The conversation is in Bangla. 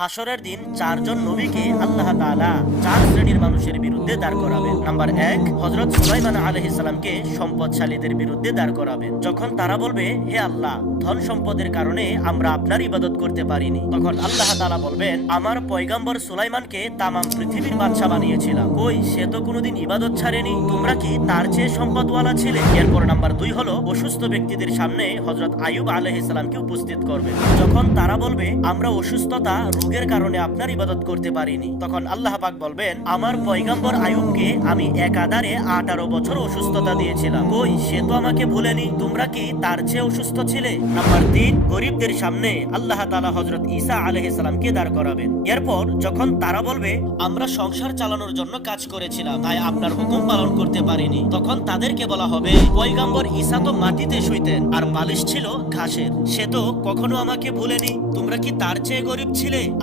হাসরের দিন চারজন নবীকে আল্লাহ তাআলা চার শ্রেণীর মানুষের বিরুদ্ধে দাঁড় করাবেন। নাম্বার 1, হযরত সুলাইমান আলাইহিস সালামকে সম্পদশালীদের বিরুদ্ধে দাঁড় করাবেন। যখন তারা বলবে, হে আল্লাহ, ধন সম্পদের কারণে আমরা আপনার ইবাদত করতে পারিনি, তখন আল্লাহ তাআলা বলবেন, আমার পয়গম্বর সুলাইমানকে তামাম পৃথিবীর বাদশা বানিয়েছিলাম, কই সে তো কোনোদিন ইবাদত ছাড়েনি, তোমরা কি তার চেয়ে সম্পদওয়ালা ছিলে? এরপর নাম্বার 2 হলো অসুস্থ ব্যক্তিদের সামনে হযরত আইয়ুব আলাইহিস সালামকে উপস্থিত করবেন। যখন তারা বলবে, আমরা অসুস্থতা রোগের কারণে আপনার ইবাদত করতে পারিনি, তখন আল্লাহ পাক বলবেন, আমার পয়গম্বর আইয়ুবকে আমি একাধারে 18 বছর অসুস্থতা দিয়েছিলাম, কই সে তো আমাকে ভুলেনি, তোমরা কি তার চেয়ে অসুস্থ ছিলে? নাম্বার 3, গরিবদের সামনে আল্লাহ তাআলা হযরত ঈসা আলাইহিস সালামকে দাঁড় করাবেন। এরপর যখন তারা বলবে, আমরা সংসার চালানোর জন্য কাজ করেছিলাম, তাই আপনার হুকুম পালন করতে পারিনি, তখন তাদেরকে বলা হবে, পয়গম্বর ঈসা তো মাটিতে শুইতেন আর বালিশ ছিল ঘাসের, সে তো কখনো আমাকে ভুলেনি, তোমরা কি তার চেয়ে গরিব ছিলে?